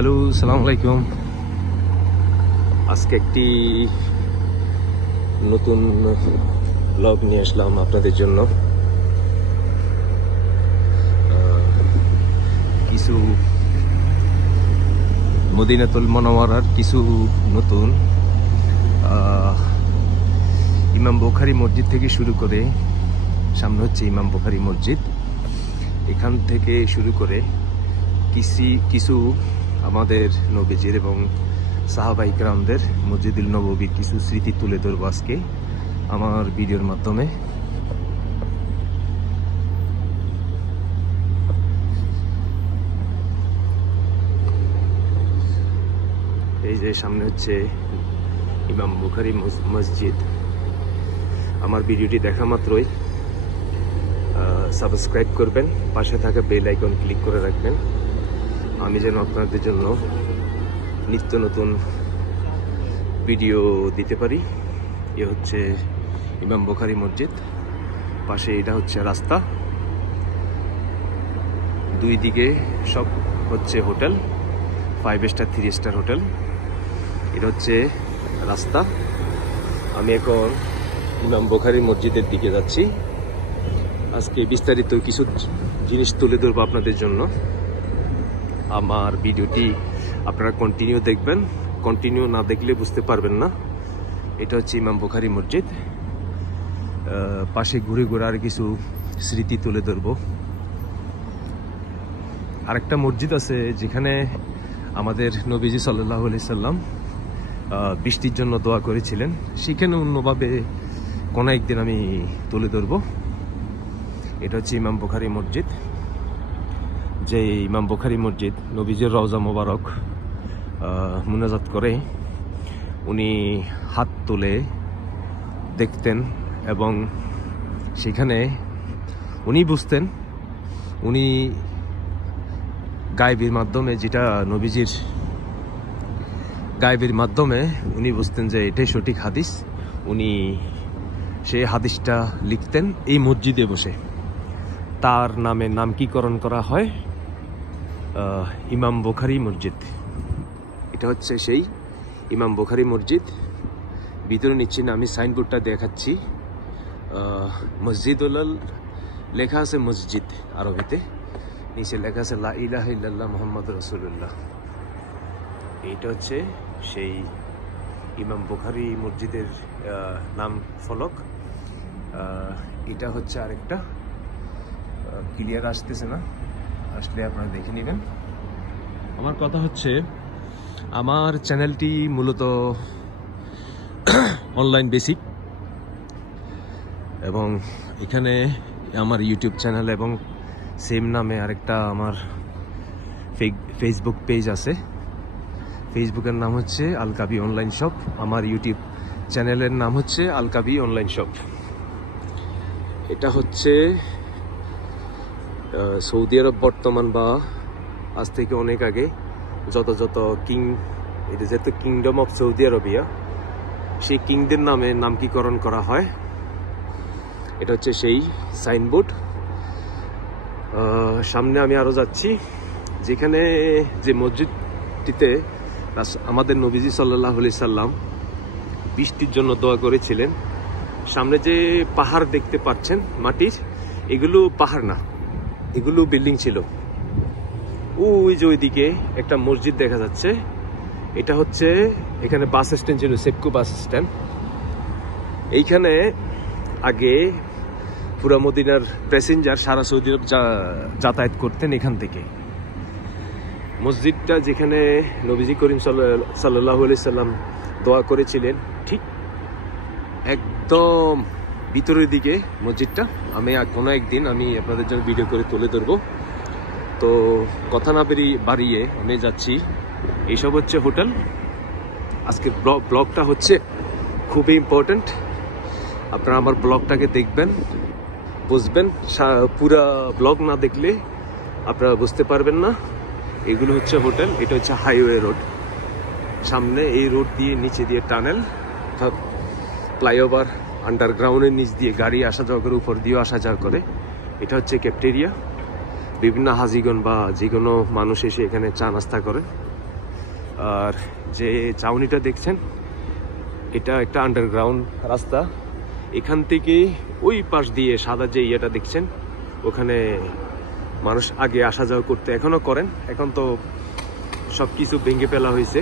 Hello, সালাম আলাইকুম। আজকে একটি নতুন ব্লগ নিয়ে আসলাম আপনাদের জন্য। কিছু মদিনাতুল মুনাওয়ারার কিছু নতুন ইমাম বুখারী মসজিদ থেকে শুরু করে, সামনে হচ্ছে ইমাম বুখারী মসজিদ, এখান থেকে শুরু করে কিছু আমাদের নবীজির এবং সাহাবায়ে কেরামদের মসজিদুল নববীর কিছু স্মৃতি তুলে ধরবো আজকে আমার ভিডিওর মাধ্যমে। এই যে সামনে হচ্ছে ইমাম বুখারী মসজিদ। আমার ভিডিওটি দেখা মাত্রই সাবস্ক্রাইব করবেন, পাশে থাকা বেল আইকন ক্লিক করে রাখবেন, আমি যেন আপনাদের জন্য নিত্য নতুন ভিডিও দিতে পারি। এ হচ্ছে ইমাম বুখারী মসজিদ, পাশে এটা হচ্ছে রাস্তা, দুই দিকে সব হচ্ছে হোটেল, 5 স্টার 3 স্টার হোটেল। এটা হচ্ছে রাস্তা। আমি এখন ইমাম বুখারী মসজিদের দিকে যাচ্ছি। আজকে বিস্তারিত কিছু জিনিস তুলে ধরবো আপনাদের জন্য। আমার ভিডিওটি আপনারা কন্টিনিউ দেখবেন, কন্টিনিউ না দেখলে বুঝতে পারবেন না। এটা হচ্ছে ইমাম বুখারী মসজিদ, পাশে ঘুরে ঘুরে আর কিছু স্মৃতি তুলে ধরবো। আরেকটা মসজিদ আছে যেখানে আমাদের নবীজি সাল্লাল্লাহু আলাইহি সাল্লাম বৃষ্টির জন্য দোয়া করেছিলেন, সেখানে অন্যভাবে কোনো একদিন আমি তুলে ধরবো। এটা হচ্ছে ইমাম বুখারী মসজিদ, যে ইমাম বুখারী মসজিদ নবীজির রওজা মোবারক মুনাজাত করে উনি হাত তুলে দেখতেন এবং সেখানে উনি বুঝতেন, উনি গায়েবের মাধ্যমে, যেটা নবীজির গায়েবের মাধ্যমে উনি বুঝতেন যে এটাই সঠিক হাদিস। উনি সেই হাদিসটা লিখতেন এই মসজিদে বসে। তার নামে নামকরণ করা হয় ইমাম বুখারী মসজিদ। এটা হচ্ছে সেই ইমাম বুখারী মসজিদ। ভিতরে নিচ্ছি না, আমি সাইনবোর্ডটা দেখাচ্ছি। মসজিদুল লেখা আছে মসজিদ আরবিতে, নিচে লেখা আছে লা ইলাহা ইল্লাল্লাহ মুহাম্মাদুর রাসূলুল্লাহ। এইটা হচ্ছে সেই ইমাম বুখারী মসজিদের নাম ফলক। এটা হচ্ছে আরেকটা, ক্লিয়ার আসতেছে না, আসলে আপনারা দেখে নেবেন। আমার কথা হচ্ছে, আমার চ্যানেলটি মূলত অনলাইন বেসিক, এবং এখানে আমার ইউটিউব চ্যানেল এবং সেম নামে আরেকটা আমার ফেসবুক পেজ আছে। ফেসবুকের নাম হচ্ছে আল কাবি অনলাইন শপ, আমার ইউটিউব চ্যানেলের নাম হচ্ছে আল কাবি অনলাইন শপ। এটা হচ্ছে সৌদি আরব বর্তমান বা আজ থেকে অনেক আগে যত এটা যেহেতু কিংডম অফ সৌদি আরবিয়া, সেই কিংদের নামে নামকরণ করা হয়। এটা হচ্ছে সেই সাইনবোর্ড। সামনে আমি আরো যাচ্ছি, যেখানে যে মসজিদটিতে আমাদের নবীজি সাল্লাল্লাহু আলাইহি সাল্লাম বৃষ্টির জন্য দোয়া করেছিলেন। সামনে যে পাহাড় দেখতে পাচ্ছেন মাটির, এগুলো পাহাড় না, এগুলো বিল্ডিং ছিল। ওই যে ওইদিকে একটা মসজিদ দেখা যাচ্ছে, এটা হচ্ছে, এখানে বাস স্ট্যান্ড ছিল, সেপকো বাস স্ট্যান্ড। এইখানে আগে পুরা মদিনার প্যাসেঞ্জার সারা সৌদি আরব যাতায়াত করতেন এখান থেকে। মসজিদটা যেখানে নবীজি করিম সাল্লাল্লাহু আলাইহি সাল্লাম দোয়া করেছিলেন, ঠিক একদম ভিতরের দিকে মসজিদটা। আমি কোনো একদিন আমি আপনাদের জন্য ভিডিও করে তুলে ধরবো। তো কথা না বাড়িয়ে আমি যাচ্ছি। এইসব হচ্ছে হোটেল। আজকের ব্লগটা হচ্ছে খুবই ইম্পর্টেন্ট। আপনারা আমার ব্লগটাকে দেখবেন, বুঝবেন। পুরা ব্লগ না দেখলে আপনারা বুঝতে পারবেন না। এগুলো হচ্ছে হোটেল, এটা হচ্ছে হাইওয়ে রোড। সামনে এই রোড দিয়ে নিচে দিয়ে টানেল, অর্থাৎ ফ্লাইওভার, আন্ডারগ্রাউন্ডের নিচ দিয়ে গাড়ি আসা যাওয়া করে, উপর দিয়েও আসা যাওয়া করে। এটা হচ্ছে ক্যাফেটেরিয়া, বিভিন্ন হাজিগণ বা যে কোনো মানুষ এসে এখানে চা নাস্তা করে। আর যে চাউনিটা দেখছেন এটা একটা আন্ডারগ্রাউন্ড রাস্তা। এখান থেকে ওই পাশ দিয়ে সাদা যে ইয়েটা দেখছেন ওখানে মানুষ আগে আসা যাওয়া করতে, এখনো করেন, এখন তো সব কিছু ভেঙে ফেলা হয়েছে।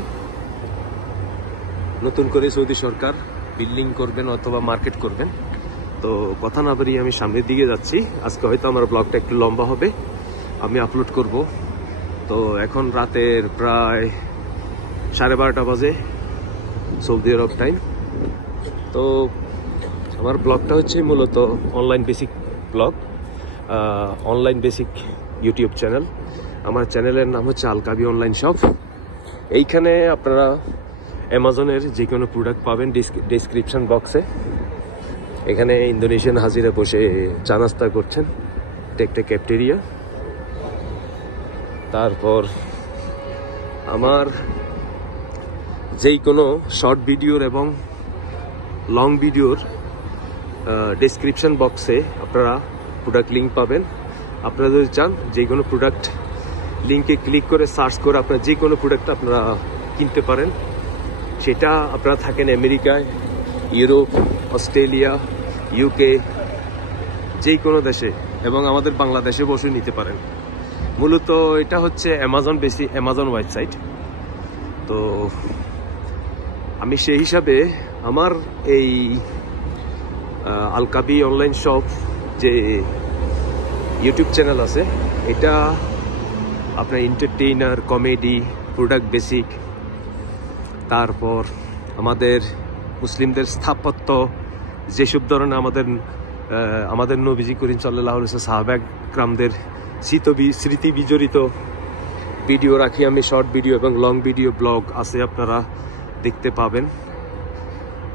নতুন করে সৌদি সরকার বিল্ডিং করবেন অথবা মার্কেট করবেন। তো কথা না বাড়িয়ে আমি সামনের দিকে যাচ্ছি। আজকে হয়তো আমার ব্লগটা একটু লম্বা হবে, আমি আপলোড করব। তো এখন রাতের প্রায় 12:30 বাজে সৌদি আরব টাইম। তো আমার ব্লগটা হচ্ছে মূলত online basic blog, online basic YouTube channel. আমার চ্যানেলের নাম হচ্ছে আলকাবি অনলাইন শপ। এইখানে আপনারা অ্যামাজনের যে কোনো প্রোডাক্ট পাবেন ডেসক্রিপশন বক্সে। এখানে ইন্দোনেশিয়ান হাজিরা বসে চা নাস্তা করছেন, এটা একটা ক্যাফটেরিয়া। তারপর আমার যেই কোনো শর্ট ভিডিওর এবং লং ভিডিওর ডেসক্রিপশন বক্সে আপনারা প্রোডাক্ট লিঙ্ক পাবেন। আপনারা যদি চান যে কোনো প্রোডাক্ট লিঙ্কে ক্লিক করে সার্চ করে আপনারা যে কোনো প্রোডাক্ট আপনারা কিনতে পারেন। সেটা আপনারা থাকেন আমেরিকায়, ইউরোপ, অস্ট্রেলিয়া, ইউকে, যে কোনো দেশে এবং আমাদের বাংলাদেশে বসে নিতে পারেন। মূলত এটা হচ্ছে অ্যামাজন ওয়েবসাইট। তো আমি সেই হিসাবে আমার এই আলকাবি অনলাইন শপ যে ইউটিউব চ্যানেল আছে, এটা আপনার এন্টারটেইনার, কমেডি, প্রোডাক্ট বেসিক, তারপর আমাদের মুসলিমদের স্থাপত্য, যেসব ধরনের আমাদের নবীজি করিম সাল্লাল্লাহু আলাইহি ওয়াসাল্লাম সাহাবা کرامদের স্মৃতি বিজড়িত ভিডিও রাখি আমি। শর্ট ভিডিও এবং লং ভিডিও ব্লগ আছে, আপনারা দেখতে পাবেন।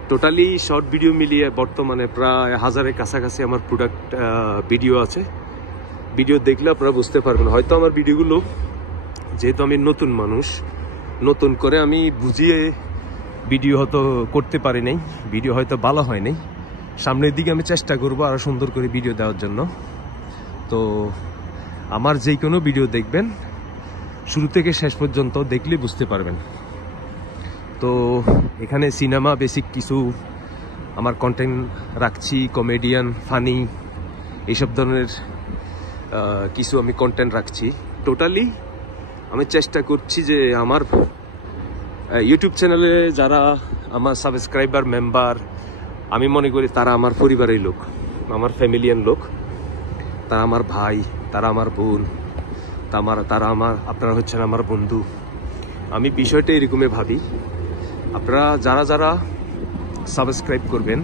টোটালি শর্ট ভিডিও মিলিয়ে বর্তমানে প্রায় 1000-এর কাছাকাছি আমার প্রোডাক্ট ভিডিও আছে। ভিডিও দেখলে আপনারা বুঝতে পারবেন। হয়তো আমার ভিডিওগুলো, যেহেতু আমি নতুন মানুষ, নতুন করে আমি বুঝিয়ে ভিডিও হয়তো করতে পারি নাই, ভিডিও হয়তো ভালো হয় নাই। সামনের দিকে আমি চেষ্টা করবো আরও সুন্দর করে ভিডিও দেওয়ার জন্য। তো আমার যে কোনো ভিডিও দেখবেন, শুরু থেকে শেষ পর্যন্ত দেখলে বুঝতে পারবেন। তো এখানে সিনেমা বেসিক কিছু আমার কন্টেন্ট রাখছি, কমেডিয়ান, ফানি, এইসব ধরনের কিছু আমি কন্টেন্ট রাখছি। টোটালি আমি চেষ্টা করছি যে আমার ইউটিউব চ্যানেলে যারা আমার সাবস্ক্রাইবার, মেম্বার, আমি মনে করি তারা আমার পরিবারের লোক, আমার ফ্যামিলিয়ান লোক। তারা আমার ভাই, তারা আমার বোন, আপনারা হচ্ছেন আমার বন্ধু। আমি বিষয়টা এরকমই ভাবি। আপনারা যারা যারা সাবস্ক্রাইব করবেন,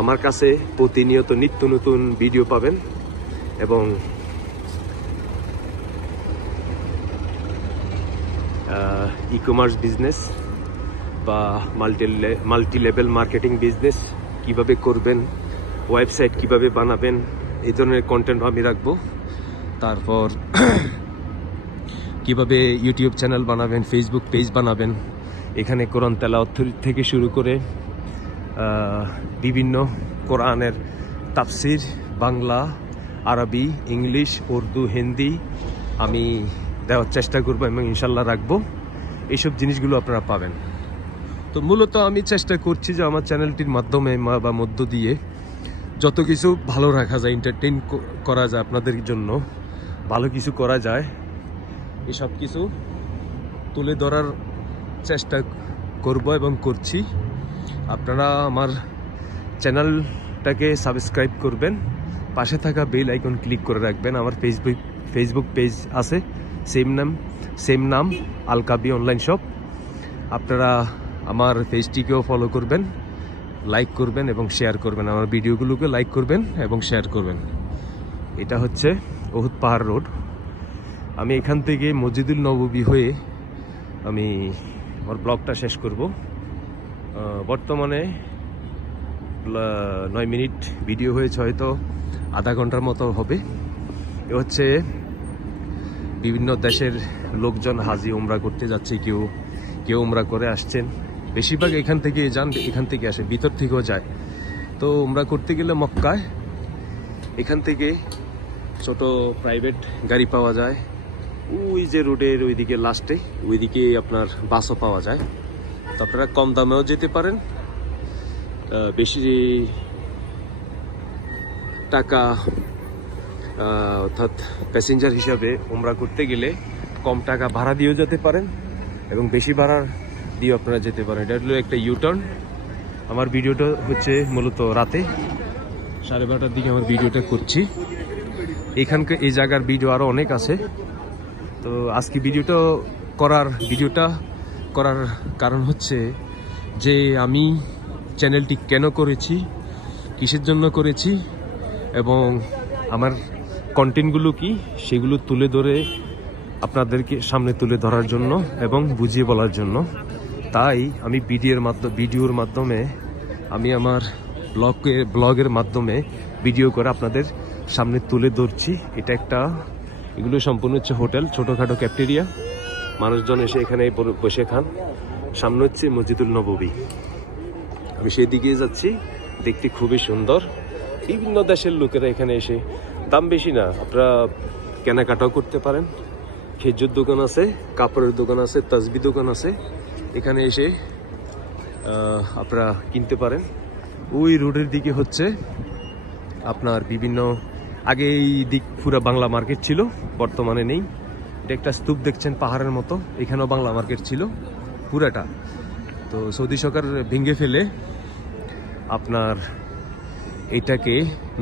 আমার কাছে প্রতিনিয়ত নিত্য নতুন ভিডিও পাবেন এবং ই কমার্স বিজনেস বা মাল্টি লেভেল মার্কেটিং বিজনেস কিভাবে করবেন, ওয়েবসাইট কিভাবে বানাবেন, এই ধরনের কন্টেন্ট আমি রাখবো। তারপর কিভাবে ইউটিউব চ্যানেল বানাবেন, ফেসবুক পেজ বানাবেন, এখানে কোরআন তেলাওয়াত থেকে শুরু করে বিভিন্ন কোরআনের তাফসির, বাংলা, আরবি, ইংলিশ, উর্দু, হিন্দি আমি দেওয়ার চেষ্টা করবো এবং ইনশাল্লাহ রাখবো। এইসব জিনিসগুলো আপনারা পাবেন। তো মূলত আমি চেষ্টা করছি যে আমার চ্যানেলটির মাধ্যমে বা মধ্য দিয়ে যত কিছু ভালো রাখা যায়, এন্টারটেইন করা যায়, আপনাদের জন্য ভালো কিছু করা যায়, এসব কিছু তুলে ধরার চেষ্টা করব এবং করছি। আপনারা আমার চ্যানেলটাকে সাবস্ক্রাইব করবেন, পাশে থাকা বেল আইকন ক্লিক করে রাখবেন। আমার ফেসবুক পেজ আছে, সেম নাম আলকাবি অনলাইন শপ। আপনারা আমার পেজটিকেও ফলো করবেন, লাইক করবেন এবং শেয়ার করবেন। আমার ভিডিওগুলোকে লাইক করবেন এবং শেয়ার করবেন। এটা হচ্ছে উহুদ পাহাড় রোড। আমি এখান থেকে মসজিদুল নববী হয়ে আমি আমার ব্লগটা শেষ করব। বর্তমানে 9 মিনিট ভিডিও হয়েছে, হয়তো আধা ঘন্টার মতো হবে। এ হচ্ছে বিভিন্ন দেশের লোকজন হাজি উমরা করতে যাচ্ছে, কেউ উমরা করে আসছেন। বেশিরভাগ এখান থেকে যান, এখান থেকে আসে, ভিতর থেকেও যায়। তো উমরা করতে গেলে মক্কায় এখান থেকে ছোট প্রাইভেট গাড়ি পাওয়া যায়, ওই যে রোডের ওইদিকে লাস্টে ওইদিকে আপনার বাসও পাওয়া যায়। তো আপনারা কম দামেও যেতে পারেন, বেশি টাকা অর্থাৎ প্যাসেঞ্জার হিসাবে উমরা করতে গেলে কম টাকা ভাড়া দিয়েও যেতে পারেন এবং বেশি ভাড়া দিয়েও আপনারা যেতে পারেন। এটা হলো একটা ইউটার্ন। আমার ভিডিওটা হচ্ছে মূলত রাতে 12:30টার দিকে আমার ভিডিওটা করছি। এখানকার এই জায়গার ভিডিও আরও অনেক আছে। তো আজকে ভিডিওটা করার কারণ হচ্ছে যে আমি চ্যানেলটি কেন করেছি, কিসের জন্য করেছি এবং আমার কন্টেন্টগুলো কি সেগুলো তুলে ধরে আপনাদেরকে সামনে তুলে ধরার জন্য এবং বুঝিয়ে বলার জন্য। তাই আমি ভিডিওর মাধ্যমে আমি আমার ব্লগের মাধ্যমে ভিডিও করে আপনাদের সামনে তুলে ধরছি। এগুলো সম্পূর্ণ হচ্ছে হোটেল, ছোটোখাটো ক্যাফটেরিয়া, মানুষজন এসে এখানে বসে খান। সামনে হচ্ছে মসজিদুল নববী, আমি সেই দিকে যাচ্ছি। দেখতে খুবই সুন্দর। বিভিন্ন দেশের লোকেরা এখানে এসে, দাম বেশি না, আপনারা কেনাকাটাও করতে পারেন। খেজুর দোকান আছে, কাপড়ের দোকান আছে, তাসবি দোকান আছে, এখানে এসে আপনারা কিনতে পারেন। ওই রোডের দিকে হচ্ছে আপনার বিভিন্ন, আগে এই দিক পুরো বাংলা মার্কেট ছিল, বর্তমানে নেই। এটা একটা স্তূপ দেখছেন পাহাড়ের মতো, এখানেও বাংলা মার্কেট ছিল পুরাটা। তো সৌদি সরকার ভেঙে ফেলে আপনার এটাকে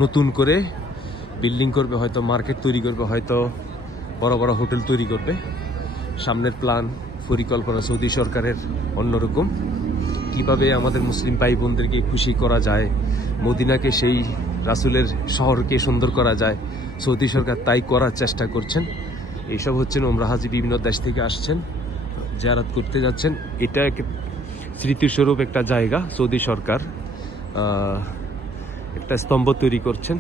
নতুন করে বিল্ডিং করবে, হয়তো মার্কেট তৈরি করবে, হয়তো বড় বড় হোটেল তৈরি করবে। সামনের প্ল্যান পরিকল্পনা সৌদি সরকারের অন্যরকম। কিভাবে আমাদের মুসলিম ভাই বোনদেরকে খুশি করা যায়, মদিনাকে সেই রাসূলের শহরকে সুন্দর করা যায়, সৌদি সরকার তাই করার চেষ্টা করছেন। এইসব হচ্ছেন উমরা হাজি, বিভিন্ন দেশ থেকে আসছেন, জিয়ারত করতে যাচ্ছেন। এটা স্মৃতিস্বরূপ একটা জায়গা। সৌদি সরকার একটা স্তম্ভ তৈরি করছেন।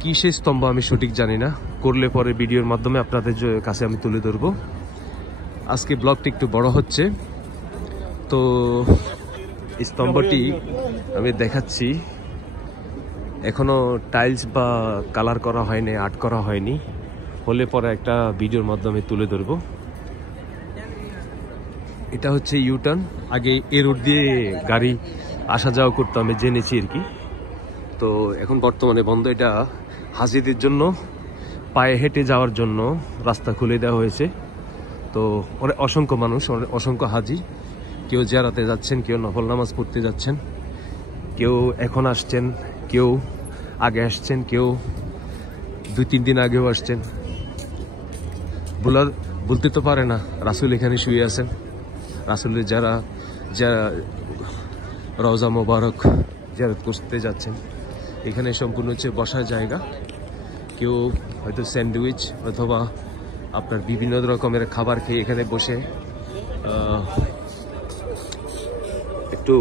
কি সেই স্তম্ভ আমি সঠিক জানি না, করলে পরে ভিডিওর মাধ্যমে আপনাদের কাছে আমি তুলে ধরবো। আজকে ব্লগটি একটু বড় হচ্ছে, তো স্তম্ভটি আমি দেখাচ্ছি। এখনো টাইলস বা কালার করা হয়নি, আর্ট করা হয়নি, হলে পরে একটা ভিডিওর মাধ্যমে তুলে ধরবো। এটা হচ্ছে ইউটার্ন। আগে এ রোড দিয়ে গাড়ি আসা যাওয়া করতো, আমি জেনেছি আর কি। তো এখন বর্তমানে বন্ধ। এটা হাজিদের জন্য, পায়ে হেঁটে যাওয়ার জন্য রাস্তা খুলে দেওয়া হয়েছে। তো অসংখ্য মানুষ, অসংখ্য হাজি, কেউ জিয়ারতে যাচ্ছেন, কেউ নফল নামাজ পড়তে যাচ্ছেন, কেউ এখন আসছেন, কেউ আগে আসছেন, কেউ 2-3 দিন আগেও আসছেন। বলতে তো পারে না রাসূল এখানে শুয়ে আছেন। রাসূলের যারা রওজা মোবারক জিয়ারত করতে যাচ্ছেন, এখানে সম্পূর্ণ হচ্ছে বসার জায়গা। কেউ হয়তো স্যান্ডউইচ অথবা আপনার বিভিন্ন রকমের খাবার খেয়ে এখানে বসে একটু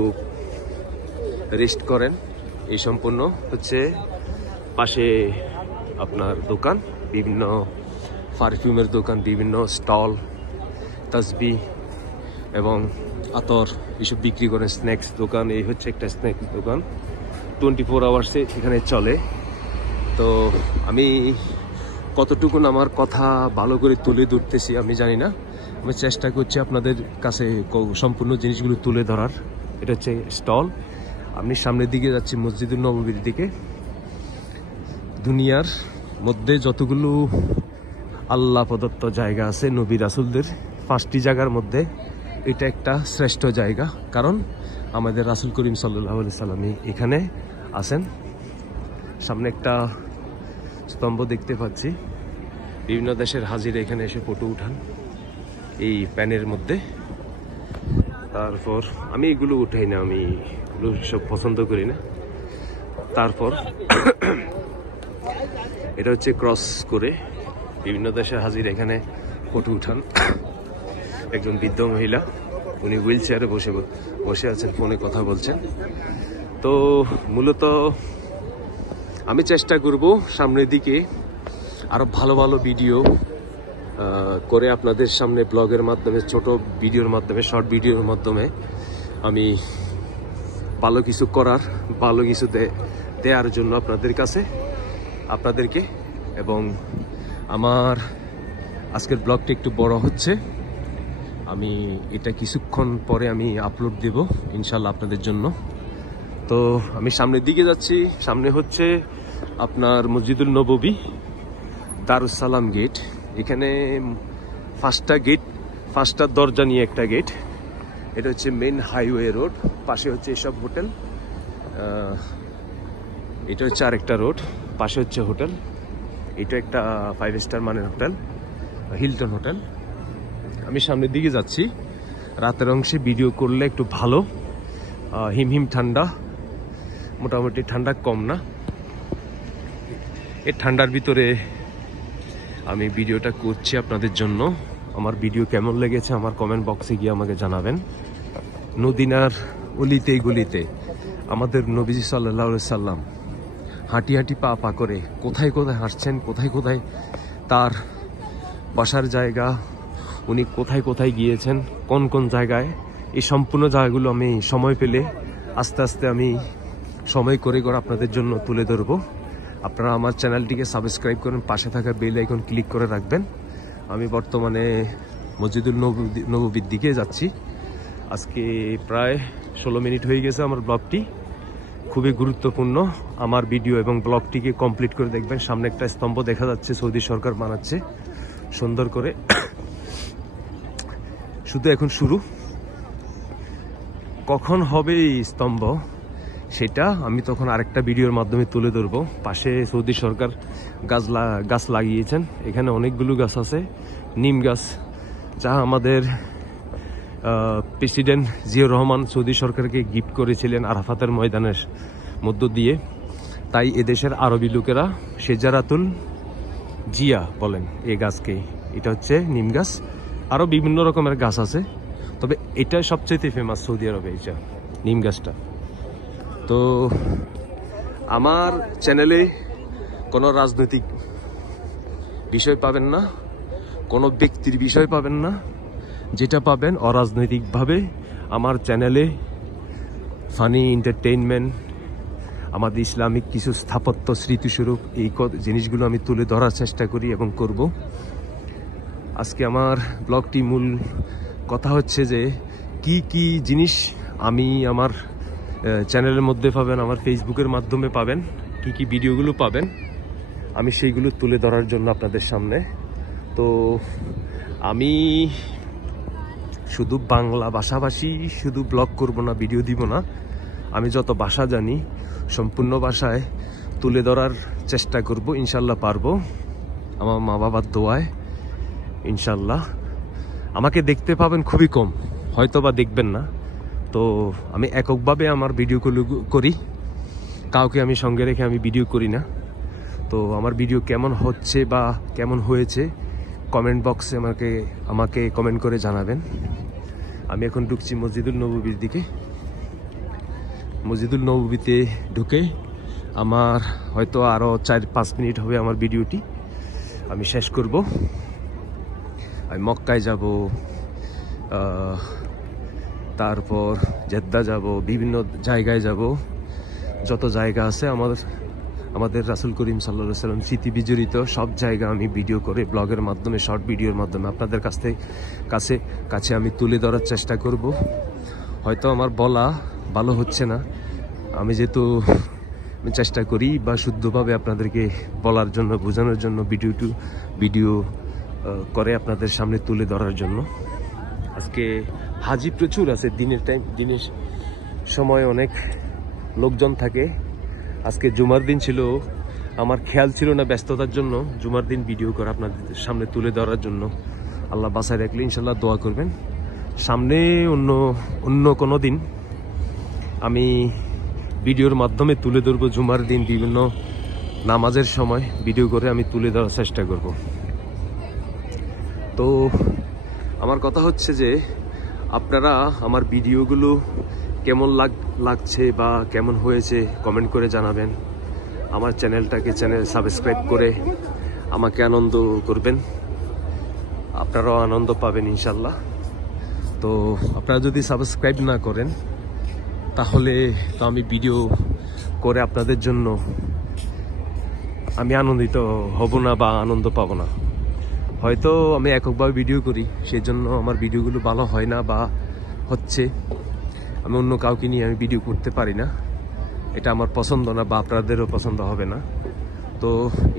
রেস্ট করেন। এই সম্পূর্ণ হচ্ছে পাশে আপনার দোকান, বিভিন্ন পারফিউমের দোকান, বিভিন্ন স্টল, তাসবি এবং আতর এসব বিক্রি করেন। স্ন্যাক্স দোকান, এই হচ্ছে একটা স্ন্যাক্স দোকান, 24 আওয়ার্সে এখানে চলে। তো আমি কতটুকুন আমার কথা ভালো করে তুলে ধরতেছি আমি জানি না, আমি চেষ্টা করছি আপনাদের কাছে সম্পূর্ণ জিনিসগুলো তুলে ধরার। এটা হচ্ছে স্টল। আমি সামনের দিকে যাচ্ছি মসজিদুল নববীর দিকে। দুনিয়ার মধ্যে যতগুলো আল্লাহ প্রদত্ত জায়গা আছে নবী রাসূলদের, 5টি জায়গার মধ্যে এটা একটা শ্রেষ্ঠ জায়গা। কারণ আমাদের রাসূল করিম সাল্লাল্লাহু আলাইহি সাল্লাম এখানে আছেন। সামনে একটা স্তম্ভ দেখতে পাচ্ছি, বিভিন্ন দেশের হাজিরা এখানে এসে ফটো উঠান এই প্যানের মধ্যে। তারপর আমি এগুলো উঠাই না, আমি এগুলো সব পছন্দ করি না। তারপর এটা হচ্ছে ক্রস করে বিভিন্ন দেশের হাজিরা এখানে ফটো উঠান। একজন বৃদ্ধ মহিলা, উনি হুইল চেয়ারে বসে আছেন, ফোনে কথা বলছেন। তো মূলত আমি চেষ্টা করব সামনের দিকে আরো ভালো ভালো ভিডিও করে আপনাদের সামনে ব্লগের মাধ্যমে, ছোট ভিডিওর মাধ্যমে, শর্ট ভিডিওর মাধ্যমে আমি ভালো কিছু করার, ভালো কিছু দেওয়ার জন্য আপনাদেরকে এবং আমার আজকের ব্লগটা একটু বড় হচ্ছে, আমি এটা কিছুক্ষণ পরে আমি আপলোড দেব ইনশাল্লাহ আপনাদের জন্য। তো আমি সামনের দিকে যাচ্ছি, সামনে হচ্ছে আপনার মসজিদুল নববী, দারুস সালাম গেট। এখানে 5টা গেট, 5টা দরজা নিয়ে একটা গেট। এটা হচ্ছে মেন হাইওয়ে রোড, পাশে হচ্ছে এসব হোটেল, এটা হচ্ছে আরেকটা রোড, পাশে হচ্ছে হোটেল। এটা একটা 5 স্টার মানের হোটেল, হিলটন হোটেল। আমি সামনের দিকে যাচ্ছি, রাতের অংশে ভিডিও করলে একটু ভালো, হিমহিম ঠান্ডা, মোটামুটি ঠান্ডা কম না। এই ঠান্ডার ভিতরে আমি ভিডিওটা করছি আপনাদের জন্য। আমার ভিডিও কেমন লেগেছে আমার কমেন্ট বক্সে গিয়ে আমাকে জানাবেন। মদিনার অলিতে গলিতে আমাদের নবীজি সাল্লাল্লাহু আলাইহি সাল্লাম হাঁটি হাঁটি পা পা করে কোথায় কোথায় হাঁটছেন, কোথায় কোথায় তার বসার জায়গা, উনি কোথায় কোথায় গিয়েছেন, কোন কোন জায়গায়, এই সম্পূর্ণ জায়গাগুলো আমি সময় পেলে আস্তে আস্তে আমি সময় করে করে আপনাদের জন্য তুলে ধরবো। আপনারা আমার চ্যানেলটিকে সাবস্ক্রাইব করেন, পাশে থাকা বেল আইকন ক্লিক করে রাখবেন। আমি বর্তমানে মসজিদুল নববীর দিকে যাচ্ছি। আজকে প্রায় 16 মিনিট হয়ে গেছে আমার ব্লগটি, খুবই গুরুত্বপূর্ণ আমার ভিডিও এবং ব্লগটিকে কমপ্লিট করে দেখবেন। সামনে একটা স্তম্ভ দেখা যাচ্ছে, সৌদি সরকার বানাচ্ছে সুন্দর করে, শুধু এখন শুরু। কখন হবে এই স্তম্ভ সেটা আমি তখন আরেকটা ভিডিওর মাধ্যমে তুলে ধরবো। পাশে সৌদি সরকার গাছ লাগিয়েছেন, এখানে অনেকগুলো গাছ আছে, নিম গাছ, যা আমাদের প্রেসিডেন্ট জিয়াউর রহমান সৌদি সরকারকে গিফট করেছিলেন আরাফাতের ময়দানের মধ্য দিয়ে। তাই এদেশের আরবি লোকেরা শেজারাতুল জিয়া বলেন এই গাছকে। এটা হচ্ছে নিম গাছ, আরও বিভিন্ন রকমের গাছ আছে, তবে এটা সবচেয়ে ফেমাস সৌদি আরবে, এটা নিম গাছটা। তো আমার চ্যানেলে কোনো রাজনৈতিক বিষয় পাবেন না, কোনো ব্যক্তির বিষয় পাবেন না, যেটা পাবেন অরাজনৈতিকভাবে আমার চ্যানেলে ফানি এন্টারটেইনমেন্ট, আমাদের ইসলামিক কিছু স্থাপত্য স্মৃতিস্বরূপ এই জিনিসগুলো আমি তুলে ধরার চেষ্টা করি এবং করব। আজকে আমার ব্লগটি মূল কথা হচ্ছে যে কি কি জিনিস আমি আমার চ্যানেলের মধ্যে পাবেন, আমার ফেসবুকের মাধ্যমে পাবেন, কি কি ভিডিওগুলো পাবেন, আমি সেইগুলো তুলে ধরার জন্য আপনাদের সামনে। তো আমি শুধু বাংলা ভাষাভাষী শুধু ব্লগ করব না, ভিডিও দিব না, আমি যত ভাষা জানি সম্পূর্ণ ভাষায় তুলে ধরার চেষ্টা করব, ইনশাল্লাহ পারবো আমার মা বাবার দোয়ায়। ইনশাল্লাহ আমাকে দেখতে পাবেন খুবই কম, হয়তো বা দেখবেন না। তো আমি এককভাবে আমার ভিডিওগুলো করি, কাউকে আমি সঙ্গে রেখে আমি ভিডিও করি না। তো আমার ভিডিও কেমন হচ্ছে বা কেমন হয়েছে কমেন্ট বক্সে আমাকে কমেন্ট করে জানাবেন। আমি এখন ঢুকছি মসজিদুল নববীর দিকে। মসজিদুল নববীতে ঢুকে আমার হয়তো আরও 4-5 মিনিট হবে আমার ভিডিওটি আমি শেষ করব। আমি মক্কায় যাব, তারপর জেদ্দা যাব, বিভিন্ন জায়গায় যাব, যত জায়গা আছে আমাদের রাসূল করিম সাল্লাল্লাহু আলাইহি ওয়াসাল্লাম স্মৃতি বিজড়িত সব জায়গা আমি ভিডিও করে ব্লগের মাধ্যমে, শর্ট ভিডিওর মাধ্যমে আপনাদের কাছে আমি তুলে ধরার চেষ্টা করব। হয়তো আমার বলা ভালো হচ্ছে না, আমি যেহেতু চেষ্টা করি বা শুদ্ধভাবে আপনাদেরকে বলার জন্য, বোঝানোর জন্য, ভিডিও করে আপনাদের সামনে তুলে ধরার জন্য। আজকে হাজি প্রচুর আছে, দিনের সময় অনেক লোকজন থাকে। আজকে জুমার দিন ছিল, আমার খেয়াল ছিল না ব্যস্ততার জন্য জুমার দিন ভিডিও করে আপনাদের সামনে তুলে ধরার জন্য। আল্লাহ বাসায় রাখলে ইনশাল্লাহ দোয়া করবেন। সামনে অন্য কোনো দিন আমি ভিডিওর মাধ্যমে তুলে ধরবো, জুমার দিন বিভিন্ন নামাজের সময় ভিডিও করে আমি তুলে ধরার চেষ্টা করব। তো আমার কথা হচ্ছে যে আপনারা আমার ভিডিওগুলো কেমন লাগছে বা কেমন হয়েছে কমেন্ট করে জানাবেন। আমার চ্যানেলটাকে সাবস্ক্রাইব করে আমাকে আনন্দ করবেন, আপনারাও আনন্দ পাবেন ইনশাল্লাহ। তো আপনারা যদি সাবস্ক্রাইব না করেন তাহলে তো আমি ভিডিও করে আপনাদের জন্য আমি আনন্দিত হব না বা আনন্দ পাবো না। হয়তো আমি এককভাবে ভিডিও করি, সেই জন্য আমার ভিডিওগুলো ভালো হয় না বা হচ্ছে, আমি অন্য কাউকে নিয়ে আমি ভিডিও করতে পারি না, এটা আমার পছন্দ না বা আপনাদেরও পছন্দ হবে না। তো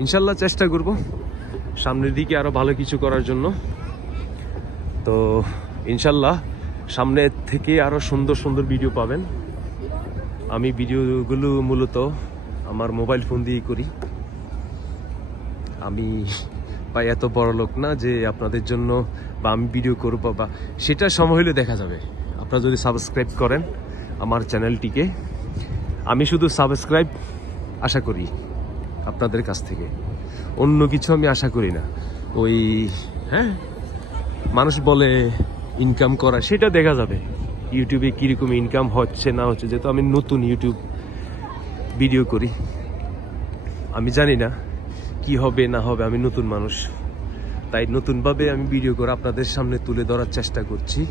ইনশাল্লাহ চেষ্টা করব সামনের দিকে আরও ভালো কিছু করার জন্য। তো ইনশাল্লাহ সামনে থেকে আরও সুন্দর সুন্দর ভিডিও পাবেন। আমি ভিডিওগুলো মূলত আমার মোবাইল ফোন দিয়েই করি। আমি বা এত বড় লোক না যে আপনাদের জন্য বা আমি ভিডিও করব, বা সেটা সময় হলে দেখা যাবে। আপনারা যদি সাবস্ক্রাইব করেন আমার চ্যানেলটিকে, আমি শুধু সাবস্ক্রাইব আশা করি আপনাদের কাছ থেকে, অন্য কিছু আমি আশা করি না। ওই হ্যাঁ, মানুষ বলে ইনকাম করা, সেটা দেখা যাবে ইউটিউবে কীরকম ইনকাম হচ্ছে না হচ্ছে। যেহেতু আমি নতুন ইউটিউব ভিডিও করি, আমি জানি না কি হবে না হবে, আমি নতুন মানুষ, তাই নতুনভাবে আমি ভিডিও করে আপনাদের সামনে তুলে ধরার চেষ্টা করছি।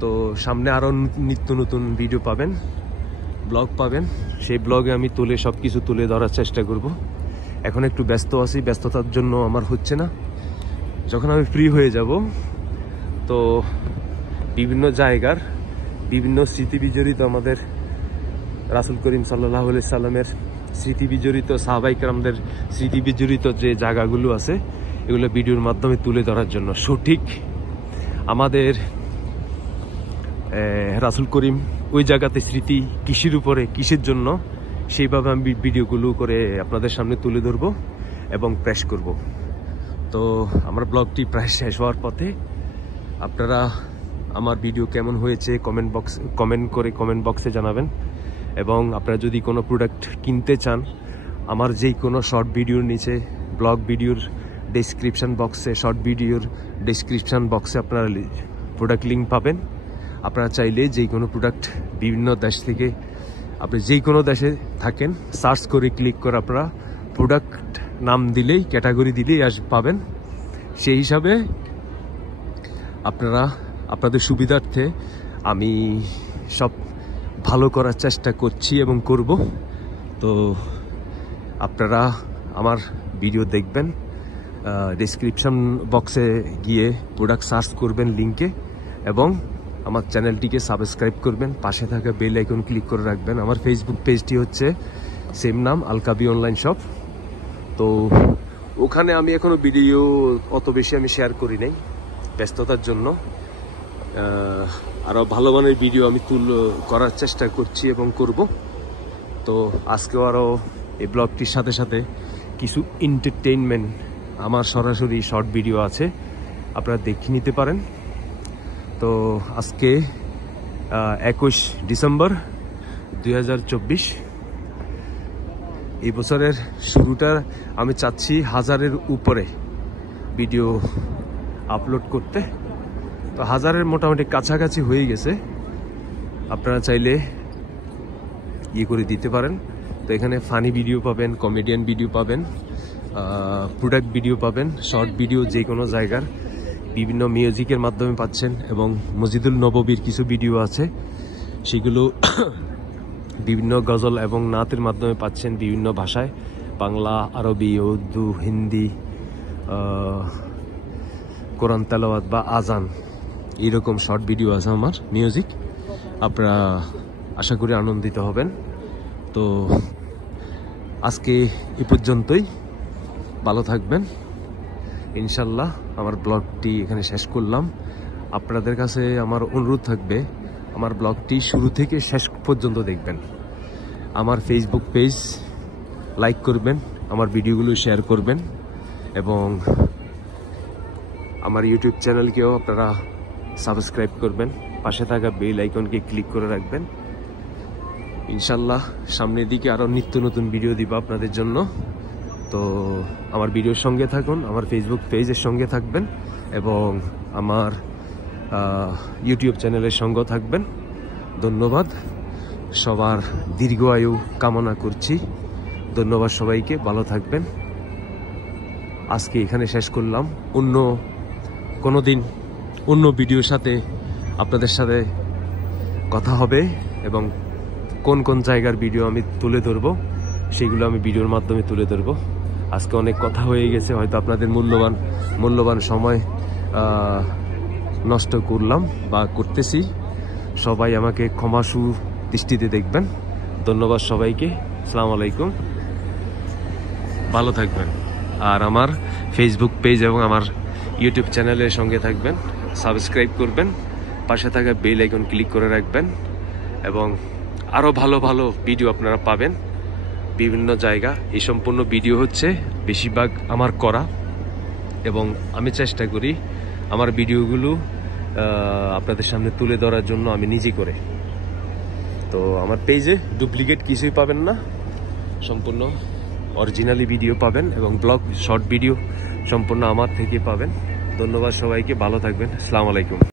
তো সামনে আরও নিত্য নতুন ভিডিও পাবেন, ব্লগ পাবেন, সেই ব্লগে আমি সব কিছু তুলে ধরার চেষ্টা করব। এখন একটু ব্যস্ত আছি, ব্যস্ততার জন্য আমার হচ্ছে না। যখন আমি ফ্রি হয়ে যাব, তো বিভিন্ন জায়গার বিভিন্ন স্মৃতি বিজড়িত, আমাদের রাসূল করিম সাল্লাল্লাহু আলাইহি সাল্লামের স্মৃতি বিজড়িত, সাহাবায়ে কেরামদের স্মৃতি বিজড়িত যে জায়গাগুলো আছে, এগুলো ভিডিওর মাধ্যমে তুলে ধরার জন্য, সঠিক আমাদের রাসূল করিম ওই জায়গাতে স্মৃতি কিসের উপরে, কিসের জন্য, সেইভাবে আমি ভিডিওগুলো করে আপনাদের সামনে তুলে ধরবো এবং পেশ করব। তো আমার ব্লগটি প্রায় শেষ হওয়ার পথে। আপনারা আমার ভিডিও কেমন হয়েছে কমেন্ট বক্সে জানাবেন। এবং আপনারা যদি কোনো প্রোডাক্ট কিনতে চান, আমার যেই কোনো শর্ট ভিডিওর নিচে, ব্লগ ভিডিওর ডেসক্রিপশান বক্সে, শর্ট ভিডিওর ডেসক্রিপশান বক্সে আপনারা প্রোডাক্ট লিঙ্ক পাবেন। আপনারা চাইলে যেই কোনো প্রোডাক্ট বিভিন্ন দেশ থেকে, আপনি যেই কোনো দেশে থাকেন, সার্চ করে ক্লিক করে আপনারা প্রোডাক্ট নাম দিলেই, ক্যাটাগরি দিলেই পাবেন। সেই হিসাবে আপনারা আপনাদের সুবিধার্থে আমি সব ভালো করার চেষ্টা করছি এবং করব। তো আপনারা আমার ভিডিও দেখবেন, ডেসক্রিপশন বক্সে গিয়ে প্রোডাক্ট সার্চ করবেন লিঙ্কে, এবং আমার চ্যানেলটিকে সাবস্ক্রাইব করবেন, পাশে থাকা বেল আইকন ক্লিক করে রাখবেন। আমার ফেসবুক পেজটি হচ্ছে সেম নাম, আলকাবি অনলাইন শপ। তো ওখানে আমি এখনো ভিডিও অত বেশি আমি শেয়ার করি নাই, ব্যস্ততার জন্য। আরও ভালো মানের ভিডিও আমি করার চেষ্টা করছি এবং করব। তো আজকেও আরও এই ব্লগটির সাথে সাথে কিছু এন্টারটেইনমেন্ট, আমার সরাসরি শর্ট ভিডিও আছে, আপনারা দেখে নিতে পারেন। তো আজকে 21 ডিসেম্বর 2024, এই বছরের শুরুটা আমি চাচ্ছি 1000-এর উপরে ভিডিও আপলোড করতে। তো 1000-এর মোটামুটি কাছাকাছি হয়ে গেছে। আপনারা চাইলে করে দিতে পারেন। তো এখানে ফানি ভিডিও পাবেন, কমেডিয়ান ভিডিও পাবেন, প্রোডাক্ট ভিডিও পাবেন, শর্ট ভিডিও যে কোনো জায়গার, বিভিন্ন মিউজিকের মাধ্যমে পাচ্ছেন, এবং মসজিদুল নববীর কিছু ভিডিও আছে, সেগুলো বিভিন্ন গজল এবং নাতের মাধ্যমে পাচ্ছেন বিভিন্ন ভাষায়, বাংলা, আরবি, উর্দু, হিন্দি, কোরআন তেলাওয়াত বা আজান, এইরকম শর্ট ভিডিও আছে আমার মিউজিক। আপনারা আশা করি আনন্দিত হবেন। তো আজকে এ পর্যন্তই, ভালো থাকবেন ইনশাল্লাহ। আমার ব্লগটি এখানে শেষ করলাম। আপনাদের কাছে আমার অনুরোধ থাকবে, আমার ব্লগটি শুরু থেকে শেষ পর্যন্ত দেখবেন। আমার ফেসবুক পেজ লাইক করবেন, আমার ভিডিওগুলো শেয়ার করবেন, এবং আমার ইউটিউব চ্যানেলকেও আপনারা সাবস্ক্রাইব করবেন, পাশে থাকা বেল আইকনকে ক্লিক করে রাখবেন। ইনশাল্লাহ সামনের দিকে আরও নিত্য নতুন ভিডিও দিব আপনাদের জন্য। তো আমার ভিডিওর সঙ্গে থাকুন, আমার ফেসবুক পেজের সঙ্গে থাকবেন, এবং আমার ইউটিউব চ্যানেলের সঙ্গেও থাকবেন। ধন্যবাদ, সবার দীর্ঘ আয়ু কামনা করছি। ধন্যবাদ সবাইকে, ভালো থাকবেন। আজকে এখানে শেষ করলাম। অন্য কোনো দিন অন্য ভিডিওর সাথে আপনাদের সাথে কথা হবে, এবং কোন কোন জায়গার ভিডিও আমি তুলে ধরবো সেগুলো আমি ভিডিওর মাধ্যমে তুলে ধরবো। আজকে অনেক কথা হয়ে গেছে, হয়তো আপনাদের মূল্যবান সময় নষ্ট করলাম বা করতেছি। সবাই আমাকে ক্ষমাসু দৃষ্টিতে দেখবেন। ধন্যবাদ সবাইকে। আসসালামু আলাইকুম, ভালো থাকবেন। আর আমার ফেসবুক পেজ এবং আমার ইউটিউব চ্যানেলের সঙ্গে থাকবেন, সাবস্ক্রাইব করবেন, পাশে থাকা বেল আইকন ক্লিক করে রাখবেন এবং আরও ভালো ভালো ভিডিও আপনারা পাবেন বিভিন্ন জায়গা। এই সম্পূর্ণ ভিডিও হচ্ছে বেশিরভাগ আমার করা এবং আমি চেষ্টা করি আমার ভিডিওগুলো আপনাদের সামনে তুলে ধরার জন্য আমি নিজে করে। তো আমার পেজে ডুপ্লিকেট কিছুই পাবেন না, সম্পূর্ণ অরিজিনালি ভিডিও পাবেন এবং ব্লগ শর্ট ভিডিও সম্পূর্ণ আমার থেকে পাবেন। ধন্যবাদ সবাইকে, ভালো থাকবেন। আসসালামু আলাইকুম।